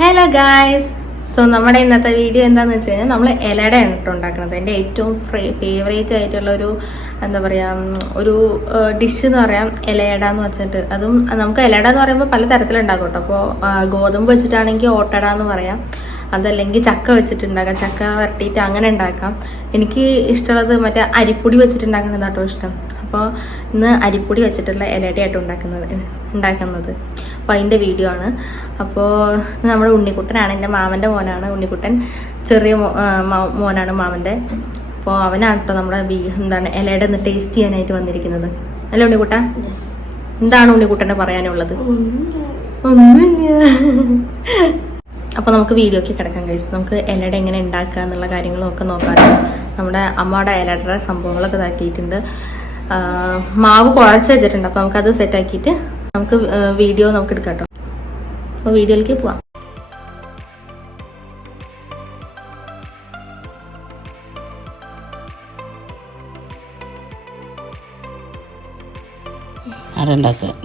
Hello guys so നമ്മുടെ ഇന്നത്തെ video എന്താണെന്ന് വെച്ച് കഴിഞ്ഞാൽ നമ്മൾ ഇലയുടെ കേട്ടോ ഉണ്ടാക്കുന്നത്. എന്റെ ഏറ്റവും ഫേവറേറ്റ് ആയിട്ടുള്ള ഒരു എന്താ പറയുക ഒരു ഡിഷ് എന്ന് പറയാം ഇലയട എന്ന് വെച്ചിട്ട്. അതും നമുക്ക് ഇലയട എന്ന് പറയുമ്പോൾ പല തരത്തിലുണ്ടാക്കും കേട്ടോ അപ്പോൾ ഗോതമ്പ് വെച്ചിട്ടാണെങ്കിൽ ഓട്ടട എന്ന് പറയാം. അതല്ലെങ്കിൽ ചക്ക വെച്ചിട്ടുണ്ടാക്കാം. ചക്ക വരട്ടിയിട്ട് അങ്ങനെ ഉണ്ടാക്കാം. എനിക്ക് ഇഷ്ടമുള്ളത് മറ്റേ അരിപ്പൊടി വെച്ചിട്ടുണ്ടാക്കണതാട്ടോ ഇഷ്ടം. അപ്പോൾ ഇന്ന് അരിപ്പൊടി വെച്ചിട്ടുള്ള ഇലയടയായിട്ട് ഉണ്ടാക്കുന്നത് ഉണ്ടാക്കുന്നത്. അപ്പോൾ അതിന്റെ വീഡിയോ ആണ് അപ്പോൾ നമ്മുടെ ഉണ്ണിക്കുട്ടനാണ് എന്റെ മാമന്റെ മോനാണ്. ഉണ്ണിക്കുട്ടൻ ചെറിയ മോനാണ് മാമന്റെ അപ്പോൾ അവനാണ് കേട്ടോ നമ്മുടെ ബീ എന്താണ് ഇലയുടെ ഒന്ന് ടേസ്റ്റ് ചെയ്യാനായിട്ട് വന്നിരിക്കുന്നത്. അല്ലേ ഉണ്ണിക്കുട്ട? എന്താണ് ഉണ്ണിക്കുട്ടനെ പറയാനുള്ളത്? ഒന്നുമില്ല. അപ്പോൾ നമുക്ക് വീഡിയോയ്ക്ക് കിടക്കാം കഴിച്ച് നമുക്ക് ഇലയുടെ എങ്ങനെ ഉണ്ടാക്കുക എന്നുള്ള കാര്യങ്ങളും ഒക്കെ നോക്കാം. നമ്മുടെ അമ്മയുടെ ഇലയുടെ സംഭവങ്ങളൊക്കെ ഇതാക്കിയിട്ടുണ്ട്. മാവ് കുഴച്ച് വെച്ചിട്ടുണ്ട്. അപ്പോൾ നമുക്കത് സെറ്റ് ആക്കിയിട്ട് നമുക്ക് വീഡിയോ നമുക്ക് എടുക്കാം കേട്ടോ അപ്പോൾ വീഡിയോയിലേക്ക് പോവാം.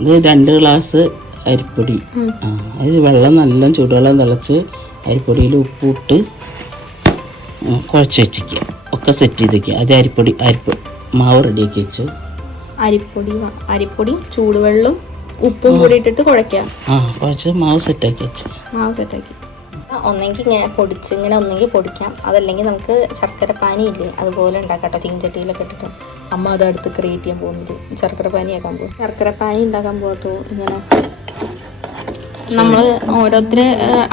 ഇത് രണ്ട് ഗ്ലാസ് അരിപ്പൊടി. അത് വെള്ളം നല്ല ചൂടുവെള്ളം തിളച്ച് അരിപ്പൊടിയിൽ ഉപ്പിട്ട് കുഴച്ച് വെച്ചിരിക്കുക. ഒക്കെ സെറ്റ് ചെയ്ത് വയ്ക്കുക അത് അരിപ്പൊടി അരിപ്പൊടി മാവ് റെഡിയാക്കി വെച്ചു. അരിപ്പൊടി അരിപ്പൊടി ചൂടുവെള്ളം ഉപ്പും കൂടി ഇട്ടിട്ട് കുഴക്കാം ആ കുഴച്ച് മാവ് സെറ്റാക്കി വെച്ചു. മാവ് സെറ്റാക്കി. ഒന്നെങ്കിൽ ഇങ്ങനെ പൊടിച്ച് ഇങ്ങനെ ഒന്നെങ്കിൽ പൊടിക്കാം. അതല്ലെങ്കിൽ നമുക്ക് ശർക്കര പാനി ഇല്ലേ അതുപോലെ ഉണ്ടാക്കാം കേട്ടോ. ചീഞ്ചട്ടിയിലൊക്കെ ഇട്ടിട്ട്. അമ്മ അത് അടുത്ത് ക്രിയേറ്റ് ചെയ്യാൻ പോകുന്നത്. ശർക്കര പാനി ആക്കാൻ പോകും ശർക്കര പാനി ഉണ്ടാക്കാൻ പോകത്തു. ഇങ്ങനെ നമ്മൾ ഓരോരുത്തര്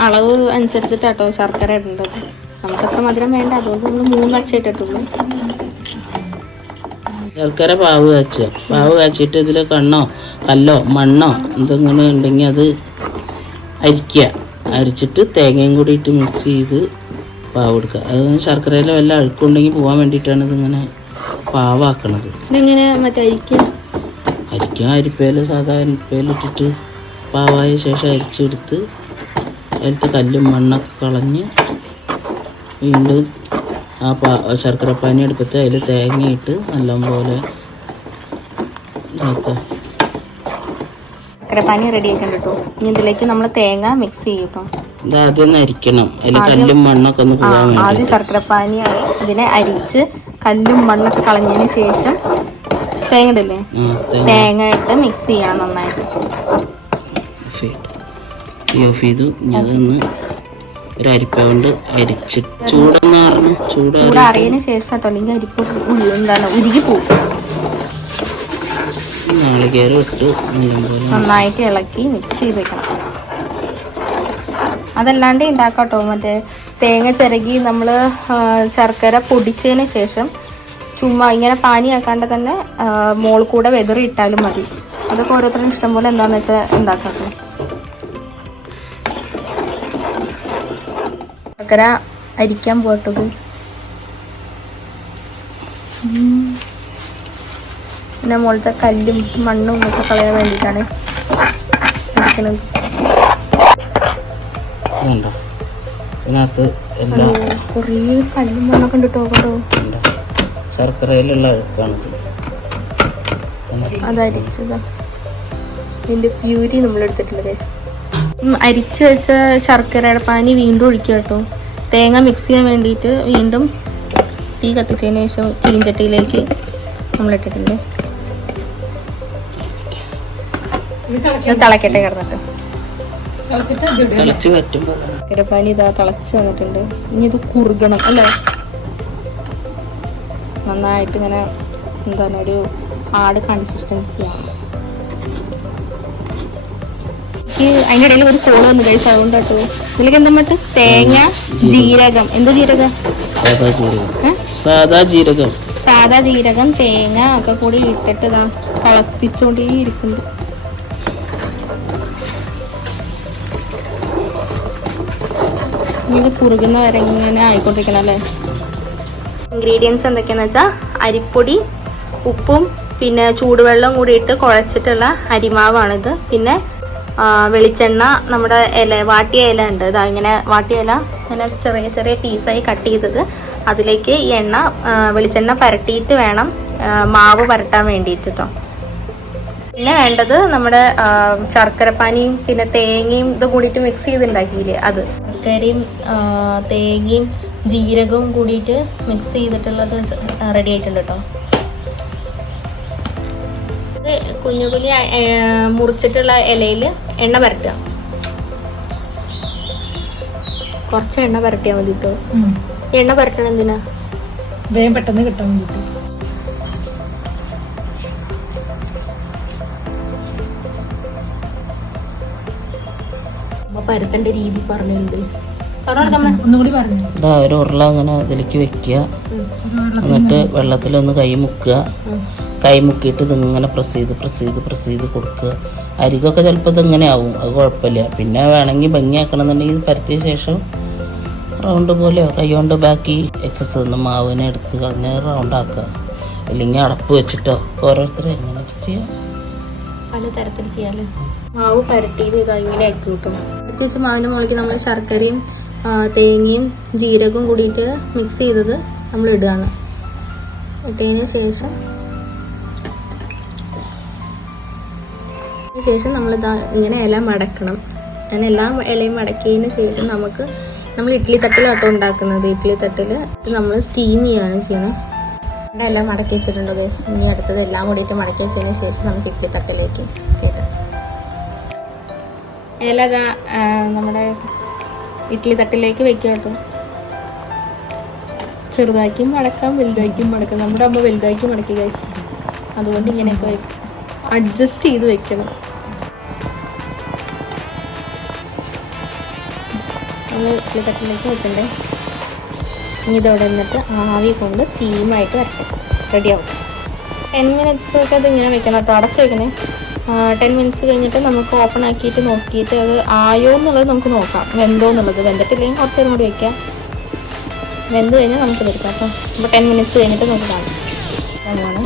അളവ് അനുസരിച്ചിട്ടാട്ടോ ശർക്കര ഇടേണ്ടത്. നമുക്കത്ര മധുരം വേണ്ട. അതുകൊണ്ട് നമ്മൾ മൂന്ന് ഇട്ടിട്ടുള്ളൂ. ശർക്കര പാവ് കാച്ചുക പാവ് കാച്ചിട്ട് ഇതിൽ കണ്ണോ കല്ലോ മണ്ണോ എന്തെങ്കിലും ഉണ്ടെങ്കിൽ അത് അരിക്കുക. അരിച്ചിട്ട് തേങ്ങയും കൂടി ഇട്ട് മിക്സ് ചെയ്ത് പാവ് എടുക്കുക. അത് ശർക്കരയിൽ വല്ല അഴുക്കുണ്ടെങ്കിൽ പോകാൻ വേണ്ടിയിട്ടാണ് ഇതിങ്ങനെ പാവാക്കണത്. ഇതെങ്ങനെ മറ്റേ സാധാരണ അരിപ്പയിൽ സാധാ അരിപ്പയിലിട്ടിട്ട് പാവായ ശേഷം അരിച്ചെടുത്ത് അതിലത്തെ കല്ലും മണ്ണൊക്കെ കളഞ്ഞ് വീണ്ടും ആ പാ ശർക്കരപ്പാനി എടുത്തിട്ട് അതിൽ തേങ്ങയിട്ട് നല്ലപോലെ ഇതാക്കുക. ശർക്കര പാനി റെഡി ആക്കാൻ കേട്ടോ ഇനി ഇതിലേക്ക് നമ്മൾ തേങ്ങ മിക്സ് ചെയ്യും കേട്ടോ ഇത് ആദ്യം ഒന്ന് അരിക്കണം. അതിൽ കല്ലും മണ്ണൊക്കെ ഒന്ന് പോകാൻ വേണ്ടി ആദ്യം ശർക്കര പാനി ഇതിനെ അരിച്ച് കല്ലും മണ്ണൊക്കെ കളഞ്ഞതിന് ശേഷം തേങ്ങ ഇടില്ലേ? തേങ്ങ. ഇട്ട് മിക്സ് ചെയ്യണം നന്നായിട്ട്. ഓഫ് ചെയ്തു. ഈ ഒരു അരിപ്പ കൊണ്ട് അരിച്ച് ചൂടെന്ന് പറഞ്ഞു ചൂടാറി ശേഷം കേട്ടോ അല്ലെങ്കിൽ അരിപ്പ് എന്താണ് ഉരുകി പോകും നാളികേരം ഇട്ട് നന്നായിട്ട് ഇളക്കി മിക്സ് ചെയ്ത് വെക്കണം. അതല്ലാണ്ട് ഉണ്ടാക്കാട്ടോ മറ്റേ തേങ്ങ ചിരകി നമ്മൾ ശർക്കര പൊടിച്ചതിന് ശേഷം ചുമ്മാ ഇങ്ങനെ പാനിയാക്കാണ്ട് തന്നെ മോൾ കൂടെ വെതറി ഇട്ടാലും മതി. അതൊക്കെ ഓരോരുത്തരും ഇഷ്ടം പോലെ എന്താന്ന് വെച്ചാൽ ഉണ്ടാക്കാം ശർക്കര അരിക്കാൻ പോട്ടോ ഗൈസ് പിന്നെ മുകളിലത്തെ കല്ലും മണ്ണും ഒക്കെ കളയാൻ വേണ്ടിയിട്ടാണ് ഇതിനകത്ത് എല്ലാ കുറേ കല്ലും മണ്ണൊക്കെ ഉണ്ട് കേട്ടോ കേട്ടോ ഉണ്ട്. ശർക്കരയിലുള്ള അഴുക്കാണിത്. അതരിച്ചതാ ഇതിന്റെ പ്യൂരി നമ്മൾ എടുത്തിട്ടുണ്ട് ഗൈസ് അരിച്ച് വെച്ച ശർക്കരയുടെ പാനി വീണ്ടും ഒഴിക്കുക കേട്ടോ തേങ്ങ മിക്സ് ചെയ്യാൻ വേണ്ടിയിട്ട് വീണ്ടും തീ കത്തിച്ചതിന് ശേഷം ചീഞ്ചട്ടിയിലേക്ക് നമ്മൾ ഇട്ടിട്ടുണ്ട് ഇത് തിളക്കട്ടെ കിടന്നിട്ട് ശർക്കരപ്പാനി ഇതാ തിളച്ച് വന്നിട്ടുണ്ട്. ഇനി ഇത് കുറുകണം അല്ലേ? നന്നായിട്ട് ഇങ്ങനെ എന്താണ് ഒരു ആട് കൺസിസ്റ്റൻസി എനിക്ക് അതിന്റെ ഇടയിൽ ഒരു കോൾ വന്നു കഴിച്ചു അതുകൊണ്ട് കേട്ടോ. ഇതിലേക്ക് എന്താ മട്ട് തേങ്ങ ജീരകം. എന്താ ജീരകം? സാധാ ജീരകം. സാധാ ജീരകം. തേങ്ങ ഒക്കെ കൂടി ഇട്ടിട്ട് ഇതാ തിളപ്പിച്ചോണ്ടേ ഇരിക്കുന്നു. ഇത് കുറുകുന്ന വരെ ഇങ്ങനെ ആയിക്കൊണ്ടിരിക്കണം അല്ലേ? ഇൻഗ്രീഡിയൻസ് എന്തൊക്കെയാന്ന് വെച്ചാൽ അരിപ്പൊടി ഉപ്പും പിന്നെ ചൂടുവെള്ളം കൂടി ഇട്ട് കുഴച്ചിട്ടുള്ള അരിമാവാണിത്. പിന്നെ വെളിച്ചെണ്ണ നമ്മുടെ ഇല വാട്ടിയ ഇല ഉണ്ട്. ഇതാ ഇങ്ങനെ വാട്ടിയ ഇല ഇങ്ങനെ ചെറിയ ചെറിയ പീസായി കട്ട് ചെയ്തത്. അതിലേക്ക് ഈ എണ്ണ വെളിച്ചെണ്ണ പരട്ടിയിട്ട് വേണം മാവ് പരട്ടാൻ വേണ്ടിയിട്ട് കേട്ടോ പിന്നെ വേണ്ടത് നമ്മുടെ ശർക്കരപ്പാനിയും പിന്നെ തേങ്ങയും ഇത് കൂടിയിട്ട് മിക്സ് ചെയ്തുണ്ടാക്കിയില്ലേ അത്. ശർക്കരയും തേങ്ങയും ജീരകവും കൂടിയിട്ട് മിക്സ് ചെയ്തിട്ടുള്ളത് റെഡി ആയിട്ടുണ്ട് കേട്ടോ കുഞ്ഞു കുഞ്ഞു മുറിച്ചിട്ടുള്ള ഇലയിൽ എണ്ണ പരട്ടുക കുറച്ച് എണ്ണ പരട്ടിയാൽ മതി കേട്ടോ എണ്ണ പരട്ടണം എന്തിനാ? വേഗം പെട്ടെന്ന് കിട്ടാൻ വേണ്ടിട്ട്. പരത്തേണ്ട രീതി പറഞ്ഞിട്ടുണ്ട് ഒരു ഉരുള അങ്ങനെ അതിലേക്ക് വെക്കുക. എന്നിട്ട് വെള്ളത്തിലൊന്ന് കൈ മുക്കുക. കൈ മുക്കിയിട്ട് ഇതിങ്ങനെ പ്രസ് ചെയ്ത് പ്രസ് ചെയ്ത് പ്രസ് ചെയ്ത് കൊടുക്കുക. അരികൊക്കെ ചിലപ്പോൾ ഇതിങ്ങനെ ആവും അത് കുഴപ്പമില്ല. പിന്നെ വേണമെങ്കിൽ ഭംഗിയാക്കണമെന്നുണ്ടെങ്കിൽ പരത്തിയ ശേഷം റൗണ്ട് പോലെയോ കൈ കൊണ്ട് ബാക്കി എക്സസ് ഒന്ന് മാവിനെ എടുത്ത് കളഞ്ഞ് റൗണ്ട് ആക്കുക. അല്ലെങ്കിൽ അടപ്പ് വെച്ചിട്ടോ ഓരോരുത്തർ എങ്ങനെ ചെയ്യാം? പലതരത്തിൽ തരത്തിൽ ചെയ്യാല്ലേ മാവ് പരട്ടിയത് ഇതാ ഇങ്ങനെ ആക്കി കിട്ടും പ്രത്യേകിച്ച് മാവിന്റെ മുകളിലേക്ക് നമ്മൾ ശർക്കരയും തേങ്ങയും ജീരകവും കൂടിയിട്ട് മിക്സ് ചെയ്തത് നമ്മൾ ഇടുകയാണ്. ഇട്ടതിന് ശേഷം ശേഷം നമ്മൾ ഇതാ ഇങ്ങനെ ഇല മടക്കണം. അങ്ങനെ എല്ലാ ഇലയും മടക്കിയതിന് ശേഷം നമുക്ക് നമ്മൾ ഇഡ്ഡലി തട്ടിലാട്ടോ ഉണ്ടാക്കുന്നത്. ഇഡ്ഡലി തട്ടിൽ നമ്മൾ സ്റ്റീം ചെയ്യാണ് ചെയ്യണം. ഇവിടെ എല്ലാം മടക്കി വെച്ചിട്ടുണ്ട് ഗൈസ് ഇനി അടുത്തത് എല്ലാം കൂടിയിട്ട് മടക്കി വെച്ചതിന് ശേഷം നമുക്ക് ഇഡ്ഡലി തട്ടിലേക്ക് ഇടാം ഇല നമ്മുടെ ഇഡ്ഡലി തട്ടിലേക്ക് വെക്കാം കേട്ടോ. ചെറുതാക്കി മടക്കാം വലുതാക്കി മടക്കാം. നമ്മുടെ അമ്മ വലുതാക്കി മടക്കി ഗൈസ് അതുകൊണ്ട് ഇങ്ങനെയൊക്കെ അഡ്ജസ്റ്റ് ചെയ്ത് വെക്കണം. നമ്മൾ ഇഡ്ഡലി വെക്കണ്ടേ? ഇനി ഇതോടെ നിന്നിട്ട് ആവി കൊണ്ട് സ്റ്റീമായിട്ട് വരട്ടെ. റെഡിയാവും ടെൻ മിനിറ്റ്സ് ഒക്കെ അത് ഇങ്ങനെ വെക്കണം കേട്ടോ. അടച്ച് വെക്കണേ. ടെൻ മിനിറ്റ്സ് കഴിഞ്ഞിട്ട് നമുക്ക് ഓപ്പൺ ആക്കിയിട്ട് നോക്കിയിട്ട് അത് ആയോ എന്നുള്ളത് നമുക്ക് നോക്കാം. വെന്തോ എന്നുള്ളത്. വെന്തിട്ടില്ലെങ്കിൽ കുറച്ച് നേരം കൂടി വെക്കാം. വെന്ത് കഴിഞ്ഞാൽ നമുക്ക് കേട്ടോ. അപ്പോൾ ടെൻ മിനിറ്റ്സ് കഴിഞ്ഞിട്ട് നമുക്ക് കാണാം.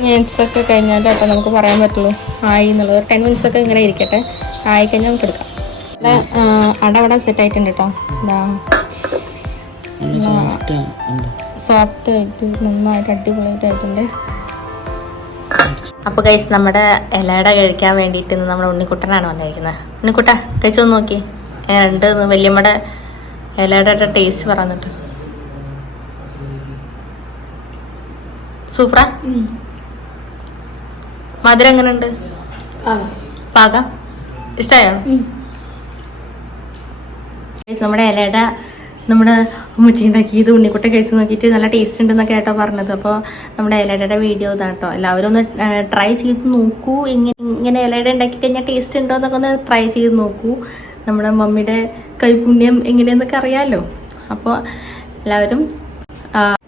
മിനിറ്റ്സ് ഒക്കെ കഴിഞ്ഞാൽ അപ്പം നമുക്ക് പറയാൻ പറ്റുള്ളൂ. ആയി എന്നുള്ളത്. ടെൻ മിനിറ്റ്സ് ഒക്കെ ഇങ്ങനെ ഇരിക്കട്ടെ. ആയി കഴിഞ്ഞാൽ നമുക്ക് എടുക്കാം. ഇവിടെ ആ, അട അവിടെ സെറ്റ് ആയിട്ടുണ്ട് കേട്ടോ എന്താ സോഫ്റ്റ് ആയിട്ട് നന്നായിട്ട് അടിപൊളിയായിട്ടുണ്ട് അപ്പോൾ കഴിച്ച് നമ്മുടെ ഇലയുടെ കഴിക്കാൻ വേണ്ടിയിട്ട് ഇന്ന് നമ്മുടെ ഉണ്ണിക്കുട്ടനാണ് വന്നിരിക്കുന്നത് ഉണ്ണിക്കുട്ട കഴിച്ചു ഒന്ന് നോക്കി. രണ്ട് വല്യമ്മയുടെ ഇലയുടെ ടേസ്റ്റ് പറഞ്ഞിട്ട്. സൂപ്പറാ? മധുരം എങ്ങനെയുണ്ട് പാകം. ഇഷ്ടമായോ നമ്മുടെ ഇലയുടെ നമ്മുടെ ഉമ്മച്ചി ഉണ്ടാക്കിയത് ഉണ്ണിക്കുട്ട കഴിച്ച് നോക്കിയിട്ട് നല്ല ടേസ്റ്റ് ഉണ്ടെന്നൊക്കെ കേട്ടോ പറഞ്ഞത്. അപ്പോൾ നമ്മുടെ ഇലയുടെ വീഡിയോ ഇതാട്ടോ. എല്ലാവരും ഒന്ന് ട്രൈ ചെയ്ത് നോക്കൂ. ഇങ്ങനെ ഇങ്ങനെ ഇലയുടെ ഉണ്ടാക്കി കഴിഞ്ഞാൽ ടേസ്റ്റ് ഉണ്ടോ എന്നൊക്കെ ഒന്ന് ട്രൈ ചെയ്ത് നോക്കൂ. നമ്മുടെ മമ്മിയുടെ കൈപുണ്യം എങ്ങനെയെന്നൊക്കെ അറിയാമല്ലോ അപ്പോൾ എല്ലാവരും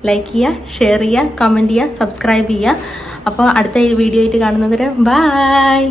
ലൈക്ക് ചെയ്യുക ഷെയർ ചെയ്യുക കമന്റ് ചെയ്യുക സബ്സ്ക്രൈബ് ചെയ്യുക. അപ്പോൾ അടുത്ത വീഡിയോ ആയിട്ട് കാണുന്നതിന് ബായ്